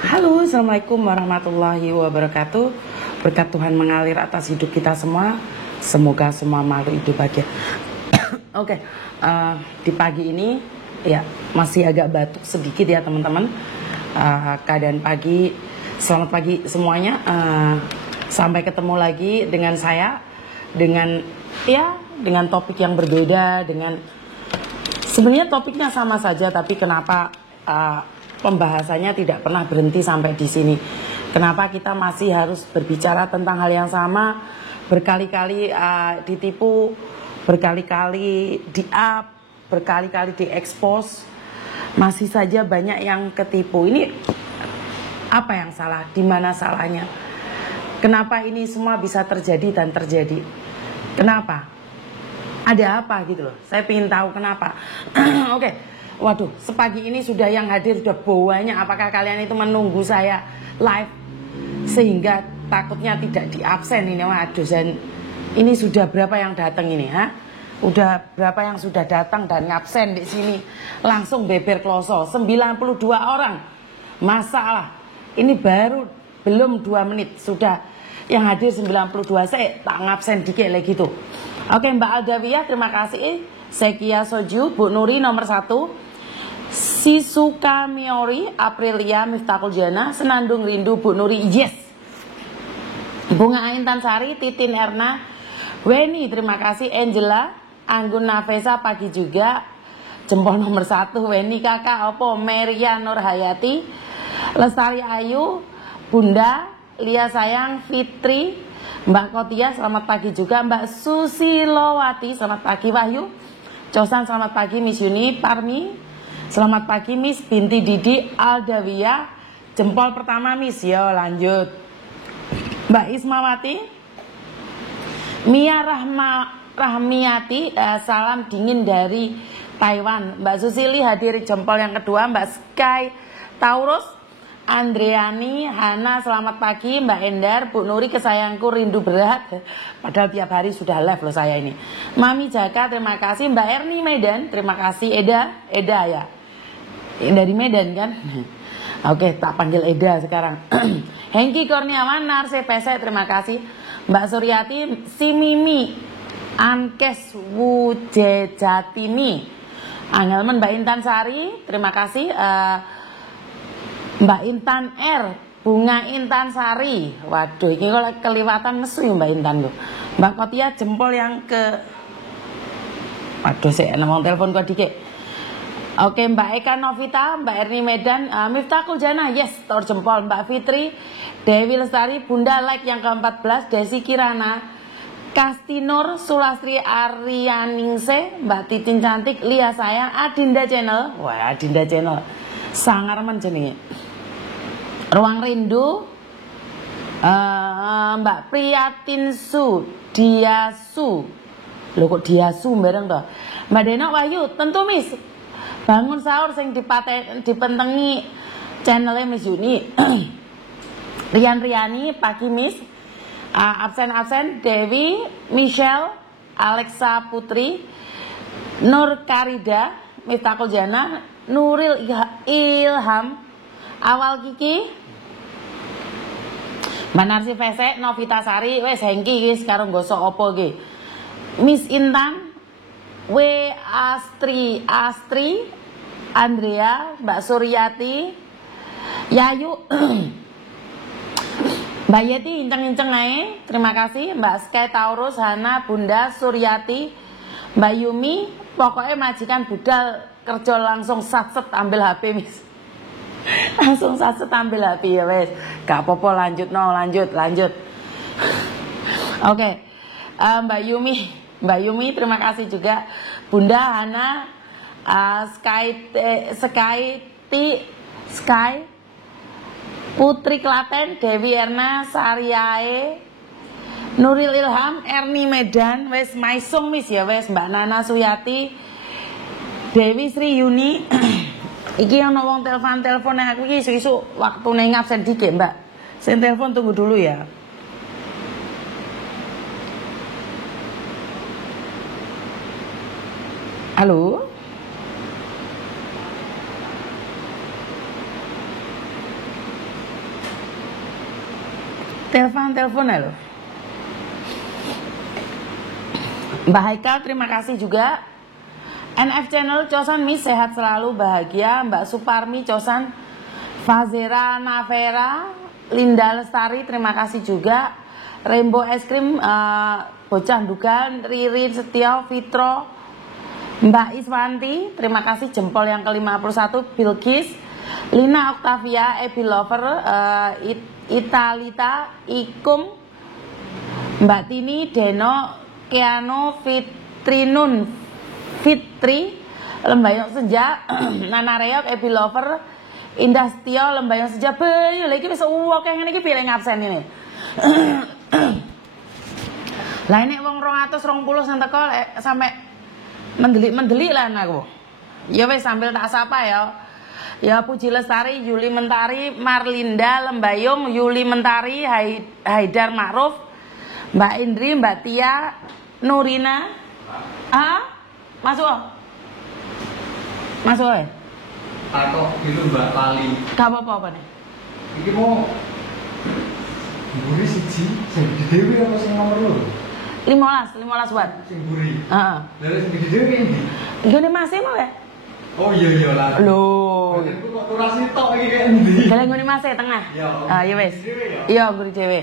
Halo, Assalamualaikum warahmatullahi wabarakatuh. Berkat Tuhan mengalir atas hidup kita semua. Semoga semua makhluk hidup bahagia. Oke, di pagi ini ya masih agak batuk sedikit ya teman-teman. Keadaan pagi, selamat pagi semuanya. Sampai ketemu lagi dengan saya dengan topik yang berbeda. Dengan sebenarnya topiknya sama saja, tapi kenapa pembahasannya tidak pernah berhenti sampai di sini? Kenapa kita masih harus berbicara tentang hal yang sama, berkali-kali ditipu, berkali-kali di-up, berkali-kali di-expose, masih saja banyak yang ketipu. Ini apa yang salah? Di mana salahnya? Kenapa ini semua bisa terjadi dan terjadi? Kenapa? Ada apa gitu loh? Saya ingin tahu kenapa. Oke. Waduh, sepagi ini sudah yang hadir sudah banyak. Apakah kalian itu menunggu saya live sehingga takutnya tidak diabsen ini? Waduh, dan ini sudah berapa yang datang ini, ha? Udah berapa yang sudah datang dan ngabsen di sini? Langsung beber kloso 92 orang. Masalah. Ini baru belum 2 menit sudah yang hadir 92. Saya tak ngabsen dikit lagi gitu. Oke, Mbak Aldawiyah, terima kasih. Sekia Soju, Bu Nuri nomor 1. Sisuka Miori, Aprilia, Miftahul Jana, Senandung Rindu, Bu Nuri, yes. Bunga Intan Sari, Titin Erna, Weni, terima kasih. Angela, Anggun Nafesa, pagi juga. Jempol nomor 1, Weni kakak, Opo, Meria Nur Hayati, Lestari Ayu, Bunda, Lia Sayang, Fitri, Mbak Kotia, selamat pagi juga. Mbak Susilowati, selamat pagi. Wahyu Cosan, selamat pagi. Miss Yuni, Parmi, selamat pagi. Miss Binti Didi, Aldawiyah, jempol pertama Miss. Yo lanjut. Mbak Ismawati, Mia Rahmiati, salam dingin dari Taiwan. Mbak Susili hadir jempol yang kedua. Mbak Sky Taurus, Andreani, Hana, selamat pagi. Mbak Endar, Bu Nuri kesayangku, rindu berat. Padahal tiap hari sudah live loh saya ini. Mami Jaka, terima kasih. Mbak Erni Medan, terima kasih. Eda ya, dari Medan kan. Oke, tak panggil Eda sekarang. Hengki Kurniawan, Narse Pesek, terima kasih. Mbak Suryati, Si Mimi, Ankes Wujejatini, Angelman, Mbak Intan Sari, terima kasih. Mbak Intan R, Bunga Intan Sari. Waduh, ini kalau keliwatan nesu ya Mbak Intan tuh. Mbak Kotia jempol yang ke. Waduh, saya nomor telepon kok dikit. Oke, Mbak Eka Novita, Mbak Erni Medan, Miftahul Jana, yes, tor jempol. Mbak Fitri, Dewi Lestari, Bunda like yang ke-14, Desi Kirana, Kastinur, Sulastri Aryaningse, Mbak Titin Cantik, Lia Sayang, Adinda Channel. Wah, Adinda Channel sangar menjenenge. Ruang Rindu, Mbak Priyatinsu, Diasu. Loh kok Diasu bareng toh. Mbak Denok Wahyu, tentu Miss. Bangun sahur sing dipentengi channelnya Miss Yuni. Riani, pagi Miss. Absen Dewi, Michelle, Alexa Putri, Nur Karida, Miftahul Jana, Nuril Ilham, Awal Kiki, Mbak Narsi Vesek, Novita Sari, wes Hengki guys, sekarang gosok opo ge. Miss Intan, W Astri, Andrea, Mbak Suryati, Yayu, Mbak Yeti inceng-inceng ae, terima kasih. Mbak Sky Taurus, Hana, Bunda Suryati, Mbak Yumi, pokoknya majikan budal kerja langsung satset ambil HP Miss. Langsung satset ambil HP ya wes. Gak apa-apa, lanjut. Oke. Mbak Yumi terima kasih juga. Bunda Hana, Sky Putri Klaten, Dewi Erna, Sariae, Nuril Ilham, Erni Medan, wes maisung Miss ya wes. Mbak Nana Suyati, Dewi Sri Yuni. Iki ana wong telepon aku iki isu-isu waktune ngabsen dikit, Mbak. Saya telepon tunggu dulu ya. Halo? Telepon ya lo. Mbak Haikal terima kasih juga. NF Channel Cosan Miss sehat selalu bahagia. Mbak Suparmi Cosan, Fazera Navera, Linda Lestari terima kasih juga. Rainbow Es Krim, Bocah Dugan, Ririn Setio, Fitro, Mbak Iswanti terima kasih jempol yang ke-51. Bilkis, Lina Octavia, Ebi Lover, Italita, Ikum, Mbak Tini, Deno, Keano, Fitrinun, Fitri, Lembayong Senja, Nana Reok, Ebi Lover, Indah Setio, Lembayong Senja. Bayu lagi bisa uwok yang ini pilih ngabsen ini. Lah ini wong 220 sing teko sampai mendelik lah aku. Ya wis sambil tak sapa ya. Ya Puji Lestari, Yuli Mentari, Marlinda Lembayung, Yuli Mentari, Haidar Ma'ruf, Mbak Indri, Mbak Tia, Nurina. Masuk. Masuk ya? Takok gitu Mbak Lali. Gak apa-apa nih. Iki mau mburi siji, sing gede dhewe apa sing nomor loro? 15 watt. Sing mburi. Heeh. Lah sing gede dhewe endi? Iki masih mau ya? Oh iya lah. Loh. Aku kok kurasi tok iki kayak endi? Dalan ngene masih tengah. Ya wis. Iya mburi dhewe.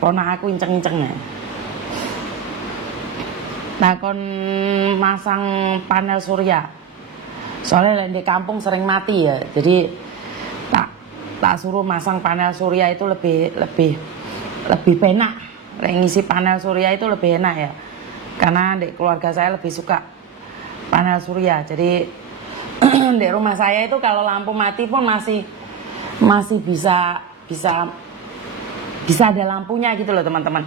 Ponak aku inceng-inceng ya. Takon masang panel surya. Soalnya di kampung sering mati ya. Jadi tak suruh masang panel surya itu lebih penak. Ngisi panel surya itu lebih enak ya. Karena di keluarga saya lebih suka panel surya. Jadi di rumah saya itu kalau lampu mati pun masih bisa ada lampunya gitu loh teman-teman.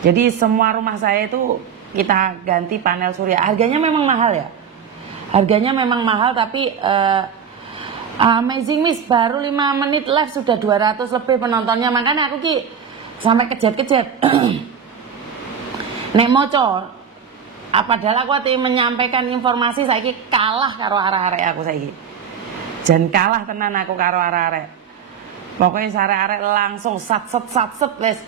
Jadi semua rumah saya itu kita ganti panel surya. Harganya memang mahal ya. Harganya memang mahal tapi amazing Miss baru 5 menit live sudah 200 lebih penontonnya. Makanya aku ki sampai kejet-kejet. Nek moco padahal aku ati menyampaikan informasi saiki kalah karo arek-arek aku saiki. Jan kalah tenan aku karo arek-arek. Pokoknya arek-arek langsung satset wis.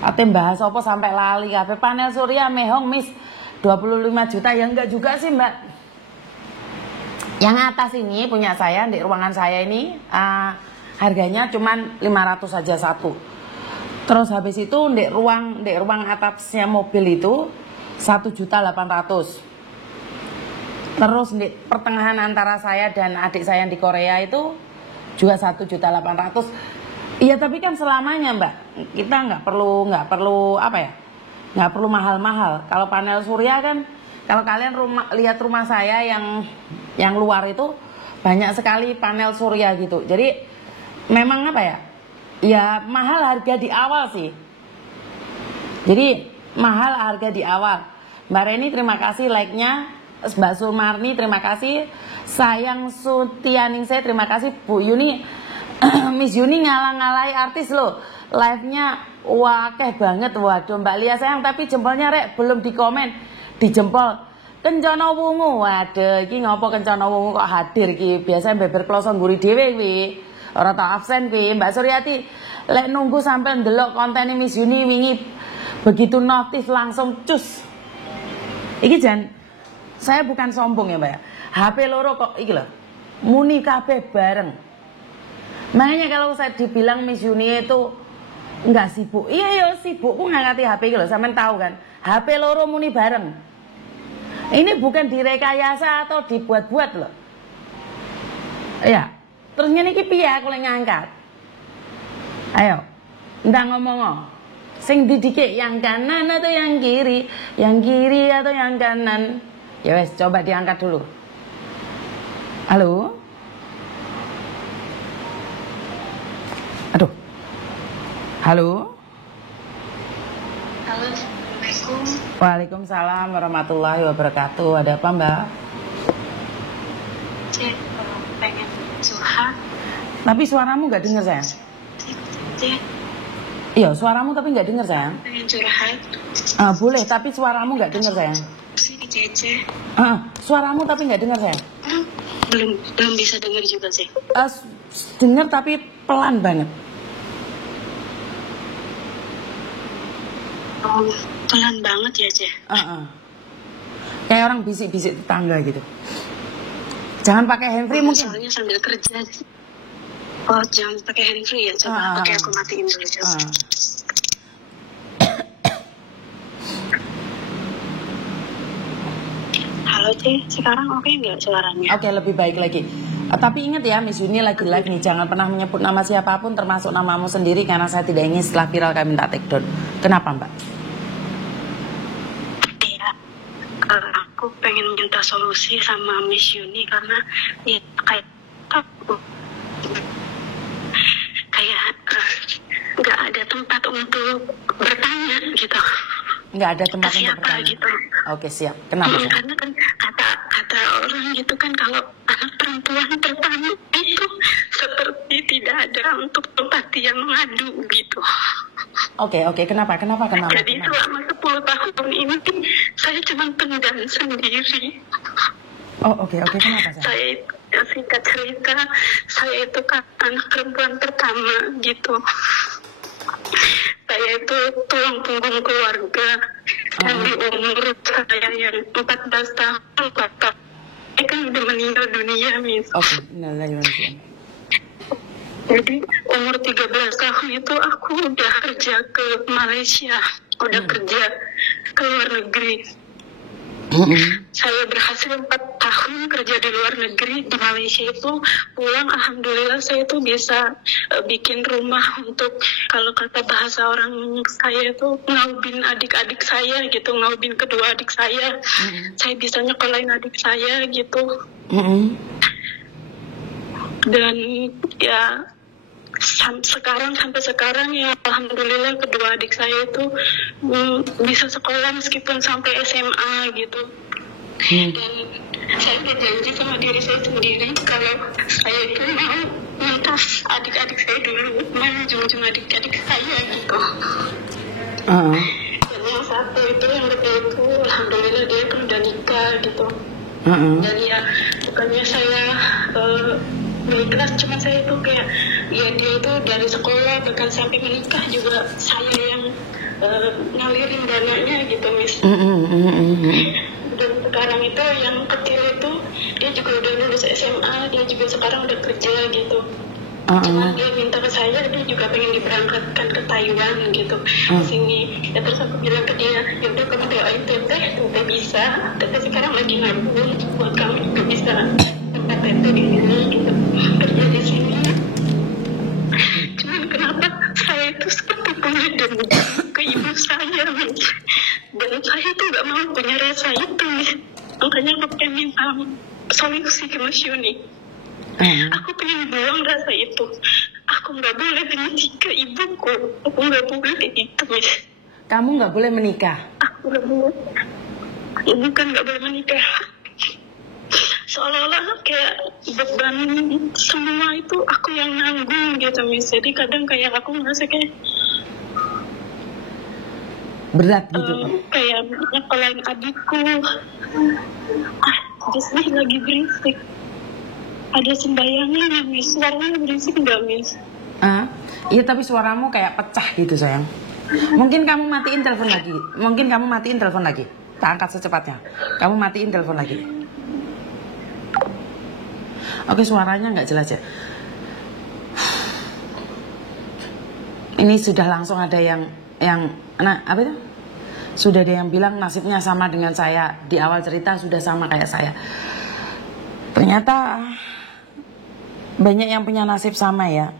Ate bahas apa sampai lali kabeh panel surya mehong Miss 25 juta ya enggak juga sih Mbak. Yang atas ini punya saya di ruangan saya ini harganya cuman 500 saja satu. Terus habis itu di ruang atasnya mobil itu 1.800.000. Terus di pertengahan antara saya dan adik saya yang di Korea itu juga 1.800.000. Iya tapi kan selamanya Mbak, kita nggak perlu apa ya, nggak perlu mahal-mahal. Kalau panel surya kan, kalau kalian lihat rumah saya yang luar itu banyak sekali panel surya gitu. Jadi memang apa ya, ya mahal harga di awal sih. Jadi mahal harga di awal. Mbak Reni terima kasih like-nya, Mbak Sumarni terima kasih, Sayang Sutianingsih terima kasih, Bu Yuni. Miss Yuni ngalah-ngalahi artis loh. Live-nya wakeh banget. Waduh Mbak Lia sayang tapi jempolnya rek belum dikomen. Dijempol Kencana Wungu. Waduh iki ngopo Kencana Wungu kok hadir iki. Biasanya beber kloso ngguri dhewe kuwi. Ora tak absen kuwi. Mbak Suryati lek nunggu sampai ndelok konten Miss Yuni wingi begitu notif langsung cus. Iki jan saya bukan sombong ya Mbak. HP loro kok iki lho. Muni kabeh bareng. Makanya kalau saya dibilang Miss Yuni itu enggak sibuk. Iya sibuk ku ngangkati HP gitu, sampean tahu kan. HP loro muni bareng. Ini bukan direkayasa atau dibuat-buat loh. Iya. Terus ngene iki piye aku lek ngangkat? Ayo. Ndak ngomong. Sing didikik yang kanan atau yang kiri? Yang kiri atau yang kanan? Ya wes coba diangkat dulu. Halo? Aduh. Halo. Halo, Assalamualaikum. Waalaikumsalam warahmatullahi wabarakatuh. Ada apa Mbak? Cek, pengen curhat. Tapi suaramu nggak dengar sayang. Cek, Iya suaramu tapi nggak dengar sayang. pengen curhat. Boleh tapi suaramu nggak dengar sayang. Si Cece. Suaramu tapi nggak dengar sayang. Belum bisa dengar juga sih. Dengar tapi pelan banget. Oh, pelan banget ya, Ce. Kayak orang bisik-bisik tetangga gitu. Jangan pakai handfree mungkin. Soalnya sambil kerja. Oh, jangan pakai handfree ya. Coba. Oke, aku matiin dulu. Coba. Halo, Ce. Sekarang oke nggak suaranya? Oke, lebih baik lagi. Tapi ingat ya, Miss Yuni lagi live nih. Jangan pernah menyebut nama siapapun, termasuk namamu sendiri, karena saya tidak ingin setelah viral kami minta take down. Kenapa, Mbak? Iya. Aku pengen minta solusi sama Miss Yuni karena ya kayak nggak ada tempat untuk bertanya gitu. Nggak ada tempat untuk siapa bertanya. Gitu. Oke, siap. Kenapa? Karena kan kata orang gitu kan, kalau anak perempuan pertama itu seperti tidak ada untuk tempat yang mengadu gitu. Oke. Kenapa? Jadi selama 10 tahun ini saya cuma pendam sendiri. Oh, oke. Kenapa, Saya singkat cerita, saya itu kan anak perempuan pertama gitu. Saya itu tulang punggung keluarga. Dan di umur saya yang 14 tahun, bapak saya kan udah meninggal dunia, Miss. Oke, Jadi umur 13 tahun itu aku udah kerja ke Malaysia, udah kerja ke luar negeri. Saya berhasil 4 tahun kerja di luar negeri. Di Malaysia itu pulang, alhamdulillah saya tuh bisa bikin rumah untuk, kalau kata bahasa orang saya itu ngaubin adik-adik saya gitu, ngaubin kedua adik saya. Saya bisa nyekolahin adik saya gitu. Dan ya sampai sekarang ya alhamdulillah kedua adik saya itu bisa sekolah meskipun sampai SMA gitu. Dan saya berjanji sama diri saya sendiri kalau saya itu mau ngurus adik-adik saya dulu, mau junjung adik-adik saya gitu. Dan yang satu itu, yang kedua itu alhamdulillah dia kan udah nikah gitu. Dan ya bukannya saya ikhlas, cuma saya itu kayak ya dia itu dari sekolah bahkan sampai menikah juga saya yang ngalirin dananya gitu, Miss. Dan sekarang itu yang kecil itu dia juga udah lulus SMA, dia juga sekarang udah kerja gitu. Cuma dia minta ke saya, dia juga pengen diberangkatkan ke Taiwan gitu, sini. Ya terus aku bilang ke dia, ya udah kamu doain teteh bisa. Teteh sekarang lagi nabung buat kamu juga bisa tempat teteh di sini gitu, kerja di sini. Cuman kenapa saya itu seperti punya dendam ke ibu saya, dan saya itu nggak mau punya rasa itu. Makanya aku pengen minta solusi ke Mas Yuni. Aku pengen buang rasa itu. Aku nggak boleh benci ke ibuku. Aku nggak boleh itu, Miss. Kamu nggak boleh menikah? Aku nggak boleh. Ibu kan nggak boleh menikah. Seolah-olah kayak beban semua itu aku yang nanggung gitu, Miss. Jadi kadang kayak aku ngerasa kayak berat gitu. Kayak nyekolahin adikku. Jadi lagi berisik. Ada sembayangan, Miss. Suaranya berisik nggak, Miss? Iya, tapi suaramu kayak pecah gitu, sayang. Mungkin kamu matiin telepon lagi. Tak angkat secepatnya. Kamu matiin telepon lagi. Oke, suaranya nggak jelas ya. Ini sudah langsung ada yang apa itu? Sudah ada yang bilang nasibnya sama dengan saya. Di awal cerita sudah sama kayak saya. Ternyata banyak yang punya nasib sama ya.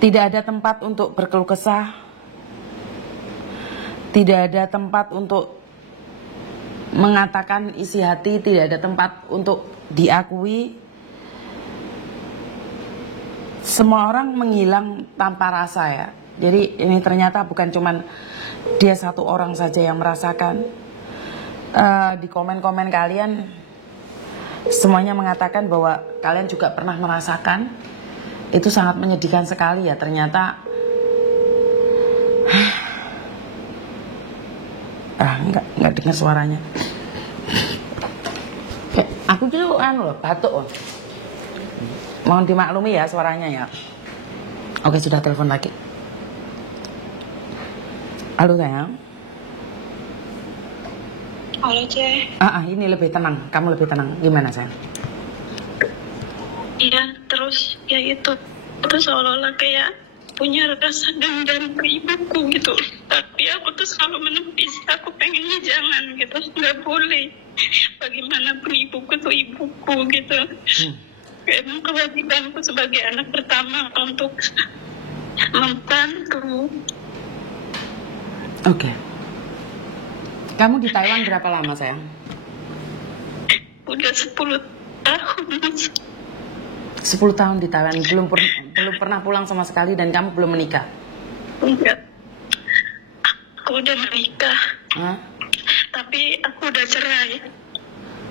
Tidak ada tempat untuk berkeluh kesah. Tidak ada tempat untuk mengatakan isi hati. Tidak ada tempat untuk diakui. Semua orang menghilang tanpa rasa ya. Jadi ini ternyata bukan cuman dia satu orang saja yang merasakan. Di komen-komen kalian semuanya mengatakan bahwa kalian juga pernah merasakan. Itu sangat menyedihkan sekali ya. Ternyata nggak dengar suaranya. Aku tuh batuk. Mohon dimaklumi ya suaranya ya. Oke, sudah telepon lagi. Halo sayang. Halo Ce. Ini lebih tenang. Kamu lebih tenang. Gimana sayang? Iya, terus ya itu seolah-olah kayak punya rasa dendam ke ibuku gitu. Tapi aku tuh selalu menepis. Aku pengennya jangan gitu, nggak boleh. Bagaimanapun ibuku tuh ibuku gitu. Emang kewajibanku sebagai anak pertama untuk membantu. Oke. Kamu di Taiwan berapa lama sayang? Udah 10 tahun. 10 tahun di Taiwan, belum pernah pulang sama sekali dan kamu belum menikah? Enggak. Aku udah menikah. Hah? Tapi aku udah cerai.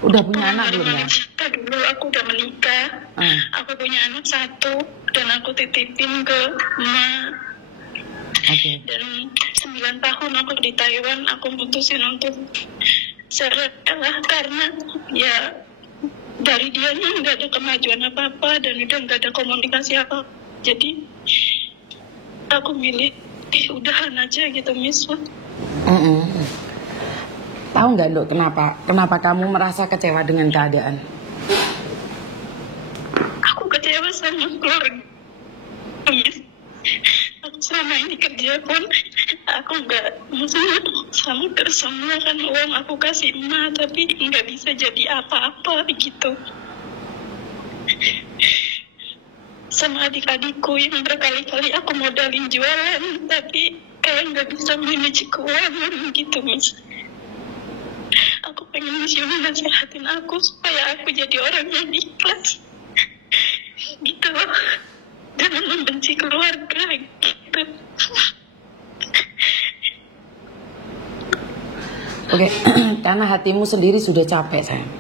Udah punya anak belum ya? Dulu aku udah menikah. Aku punya anak 1 dan aku titipin ke emak. Oke. Dan 9 tahun aku di Taiwan, aku mutusin untuk cerai lah karena ya dari dianya nggak ada kemajuan apa-apa dan udah nggak ada komunikasi apa. Jadi aku milih udahan aja gitu, Miss. Tahu nggak Dok kenapa kamu merasa kecewa dengan keadaan? Aku kecewa sama keluarga, Miss. Aku selama ini kerja pun aku nggak, maksudnya hampir semua kan uang aku kasih emak, tapi nggak bisa jadi apa-apa gitu. Sama adik-adikku yang berkali-kali aku modalin jualan, tapi kayak nggak bisa manage keuangan gitu, Miss. Aku pengen Miss Yuni nasihatin aku supaya aku jadi orang yang ikhlas gitu, jangan membenci keluarga gitu. Oke, karena hatimu sendiri sudah capek sayang.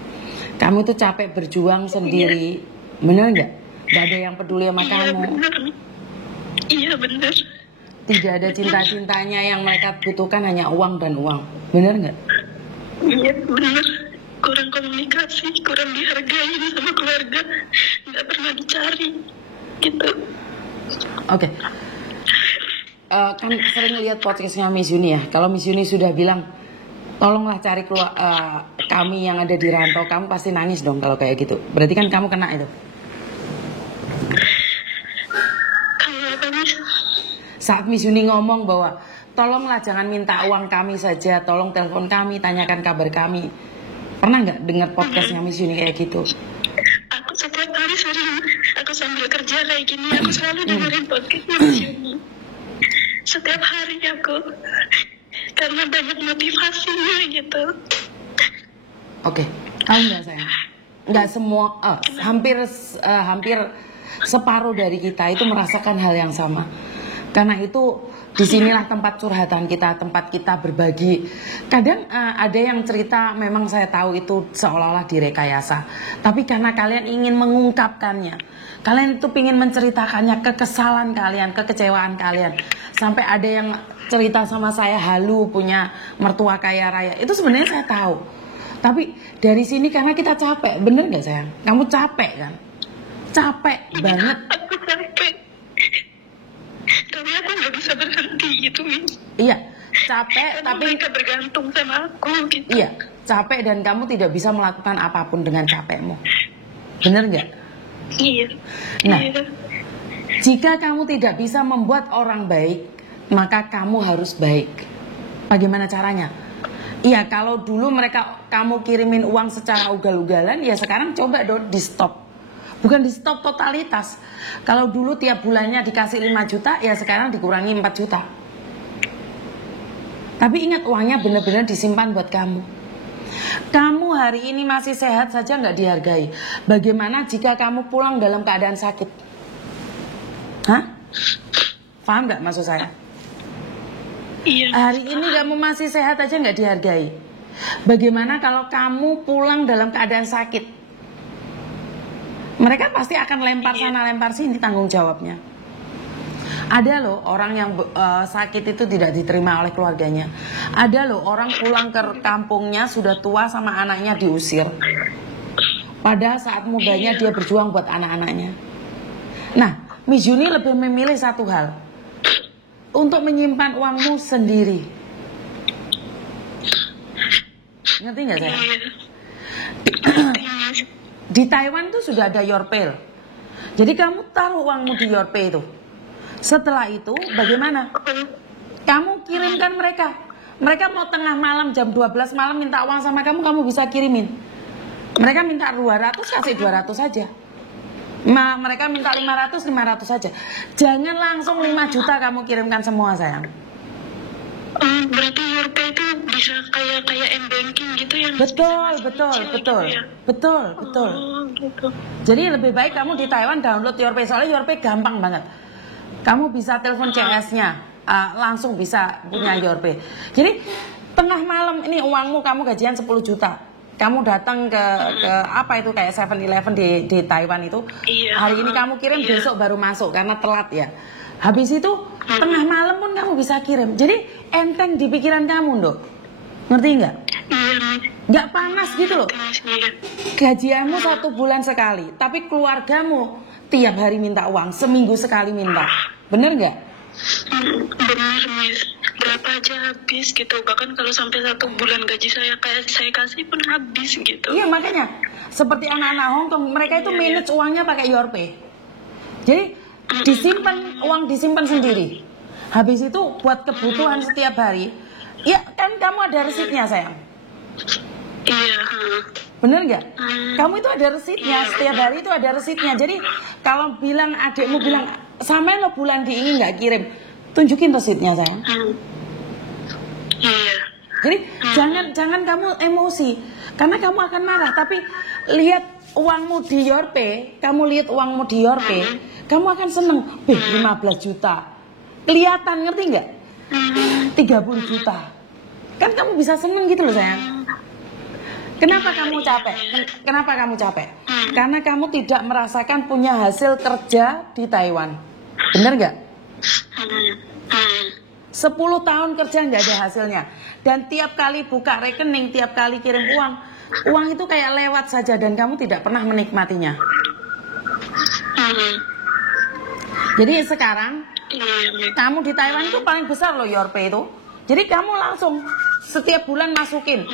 Kamu tuh capek berjuang sendiri, bener nggak? Gak ada yang peduli sama kamu. Iya bener. Tidak ada cinta-cintanya, yang mereka butuhkan hanya uang dan uang, bener nggak? Iya bener. Kurang komunikasi, kurang dihargai sama keluarga, nggak pernah dicari gitu. Oke. Kan sering lihat podcastnya Miss Yuni ya. Kalau Miss Yuni sudah bilang, tolonglah cari keluar kami yang ada di rantau, kamu pasti nangis dong kalau kayak gitu. Berarti kan kamu kena itu. Saat Miss Yuni ngomong bahwa tolonglah jangan minta uang kami saja, tolong telepon kami, tanyakan kabar kami. Pernah nggak dengar podcastnya Miss Yuni kayak gitu? Aku setiap hari sering, aku sambil kerja kayak gini, aku selalu dengerin podcastnya Miss Yuni. Setiap hari aku, karena banyak motivasinya gitu. Oke, tahu nggak sayang? Nggak semua, hampir separuh dari kita itu merasakan hal yang sama. Karena itu disinilah tempat curhatan kita, tempat kita berbagi. Kadang ada yang cerita, memang saya tahu itu seolah-olah direkayasa. Tapi karena kalian ingin mengungkapkannya, kalian itu ingin menceritakannya, kekesalan kalian, kekecewaan kalian. Sampai ada yang cerita sama saya, halu punya mertua kaya raya. Itu sebenarnya saya tahu. Tapi dari sini karena kita capek, bener gak sayang? Kamu capek kan? Capek banget. Aku capek. Tapi aku gak bisa berhenti gitu, Miss. Iya, capek. Karena tapi mereka bergantung sama aku gitu. Iya, capek dan kamu tidak bisa melakukan apapun dengan capekmu. Bener gak? Iya. Nah, iya. Jika kamu tidak bisa membuat orang baik, maka kamu harus baik. Bagaimana caranya? Iya, kalau dulu kamu kirimin uang secara ugal-ugalan, ya sekarang coba dong di stop. Bukan di stop totalitas. Kalau dulu tiap bulannya dikasih 5 juta, ya sekarang dikurangi 4 juta. Tapi ingat, uangnya benar-benar disimpan buat kamu. Kamu hari ini masih sehat saja nggak dihargai. Bagaimana jika kamu pulang dalam keadaan sakit? Hah? Paham nggak maksud saya? Iya. Hari ini kamu masih sehat aja nggak dihargai. Bagaimana kalau kamu pulang dalam keadaan sakit? Mereka pasti akan lempar sana lempar sini tanggung jawabnya. Ada loh orang yang sakit itu tidak diterima oleh keluarganya. Ada loh orang pulang ke kampungnya sudah tua sama anaknya diusir. Padahal saat mudanya dia berjuang buat anak-anaknya. Nah, Miss Yuni lebih memilih satu hal. Untuk menyimpan uangmu sendiri. ngerti nggak saya? Iya. Di Taiwan tuh sudah ada Yorpay. Jadi kamu taruh uangmu di Yorpay itu. Setelah itu bagaimana? Kamu kirimkan mereka. Mereka mau tengah malam jam 12 malam minta uang sama kamu, kamu bisa kirimin. Mereka minta 200, kasih 200 saja. Mereka minta 500, 500 saja. Jangan langsung 5 juta kamu kirimkan semua, sayang. Berarti Yorpay itu bisa kayak m-banking gitu ya? Betul. Gitu ya? Betul. Gitu. Jadi lebih baik kamu di Taiwan download Yorpay. Soalnya Yorpay gampang banget. Kamu bisa telepon CS-nya, langsung bisa punya Yorpay. Jadi tengah malam ini uangmu, kamu gajian 10 juta. Kamu datang ke apa itu kayak 7-Eleven di Taiwan itu. Iya. Hari ini kamu kirim, besok baru masuk karena telat ya. Habis itu tengah malam pun kamu bisa kirim. Jadi enteng di pikiran kamu, Dok. Ngerti nggak? Iya. Nggak panas gitu loh. Gajianmu 1 bulan sekali, tapi keluargamu tiap hari minta uang, seminggu sekali minta. Bener nggak? Benar, Miss. Berapa aja habis gitu. Bahkan kalau sampai 1 bulan gaji saya kasih pun habis gitu. Iya, makanya seperti anak-anak Hongkong, mereka itu manage uangnya pakai Yorpay. Jadi disimpan sendiri. Habis itu buat kebutuhan setiap hari. Ya kan kamu ada resitnya, sayang. Iya. Bener nggak? Kamu itu ada resitnya, setiap hari itu ada resitnya. Jadi kalau bilang adikmu bilang sampai lo bulan ini nggak kirim, tunjukin resitnya, sayang. Iya. Jadi jangan kamu emosi, karena kamu akan marah. Tapi lihat uangmu di Yorpay, kamu akan seneng. 15 juta, kelihatan, ngerti nggak? 30 juta, kan kamu bisa seneng gitu loh, sayang. Kenapa kamu capek? Karena kamu tidak merasakan punya hasil kerja di Taiwan. Bener nggak? 10 tahun kerja nggak ada hasilnya. Dan tiap kali buka rekening, tiap kali kirim uang itu kayak lewat saja dan kamu tidak pernah menikmatinya. Jadi sekarang kamu di Taiwan itu paling besar loh Yorpay itu. Jadi kamu langsung setiap bulan masukin.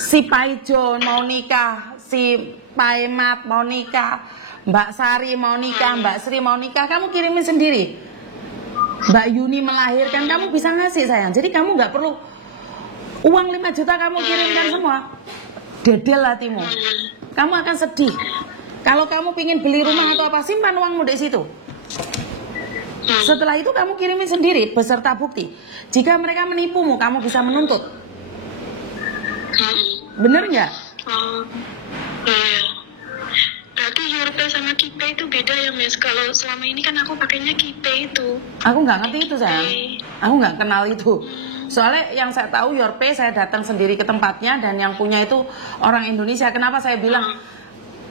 Si Paijon mau nikah, si Paimat mau nikah, Mbak Sari mau nikah, Mbak Sri mau nikah, kamu kirimin sendiri. Mbak Yuni melahirkan, kamu bisa ngasih, sayang. Jadi kamu nggak perlu uang 5 juta kamu kirimkan semua. Dedel hatimu. Kamu akan sedih. Kalau kamu pingin beli rumah atau apa, simpan uangmu di situ. Setelah itu kamu kirimin sendiri beserta bukti. Jika mereka menipumu, kamu bisa menuntut. Bener nggak? Iya. Berarti Yorpay sama Kipay itu beda ya, Miss? Kalau selama ini kan aku pakainya Kipay itu. Aku nggak ngerti itu, sayang. Aku nggak kenal itu. Soalnya yang saya tahu Yorpay saya datang sendiri ke tempatnya dan yang punya itu orang Indonesia. Kenapa saya bilang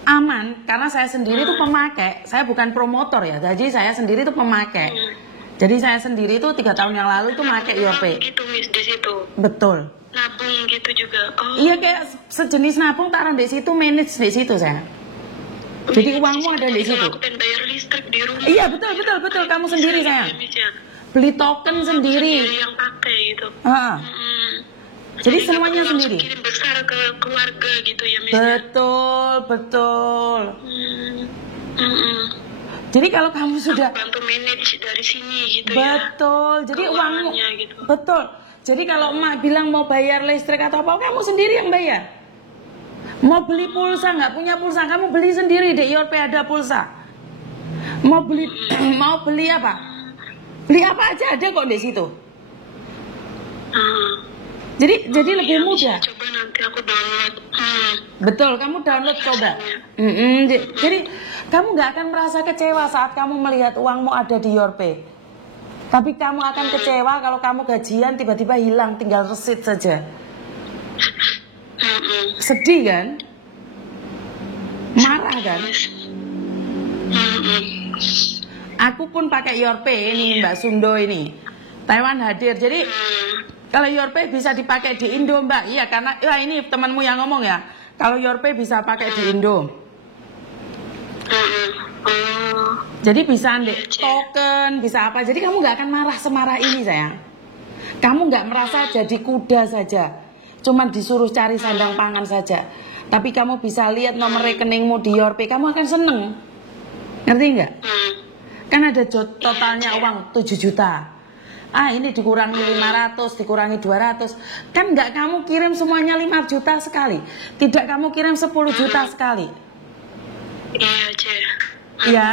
aman? Karena saya sendiri itu pemakai. Saya bukan promotor ya. Jadi saya sendiri itu pemakai. Jadi saya sendiri itu 3 tahun yang lalu itu pakai Yorpay. Gitu, Miss, di situ. Betul. Nabung gitu juga. Oh. Iya, kayak sejenis nabung, taruh di situ, manage di situ, saya. Jadi uangmu ada di situ. Aku pengen bayar listrik di rumah. Iya, betul. Kamu sendiri, sayang. Beli token sendiri. Yang pakai gitu. Jadi semuanya sendiri. Kirim besar ke keluarga gitu ya, Miss. Betul. Jadi kalau kamu sudah bantu manage dari sini gitu betul. ya. Jadi uangmu gitu. betul. Jadi kalau emak bilang mau bayar listrik atau apa, kamu sendiri yang bayar. Mau beli pulsa, nggak punya pulsa, kamu beli sendiri, di Yorpay ada pulsa. Mau beli apa? Beli apa aja ada kok di situ. Jadi lebih mudah. Coba nanti aku download. Betul, kamu download coba. Jadi kamu nggak akan merasa kecewa saat kamu melihat uangmu ada di Yorpay. Tapi kamu akan kecewa kalau kamu gajian tiba-tiba hilang, tinggal resit saja. Sedih kan? Marah kan? Aku pun pakai Yorpay ini, Mbak Sundo ini. Taiwan hadir. Jadi kalau Yorpay bisa dipakai di Indo, Mbak. Iya, karena ini temanmu yang ngomong ya. Kalau Yorpay bisa pakai di Indo. Jadi bisa token, bisa apa. Jadi kamu nggak akan marah semarah ini, sayang. Kamu nggak merasa jadi kuda saja. cuman disuruh cari sandang pangan saja. Tapi kamu bisa lihat nomor rekeningmu di Yorpay, kamu akan seneng. Ngerti nggak? Kan ada totalnya uang 7 juta. Ini dikurangi 500, dikurangi 200. Kan nggak kamu kirim semuanya 5 juta sekali. Tidak kamu kirim 10 juta sekali. Iya, Cek. Ya.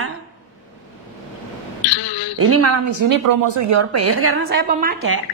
Ini malah Miss Yuni promosi Yorpay ya, karena saya pemakai.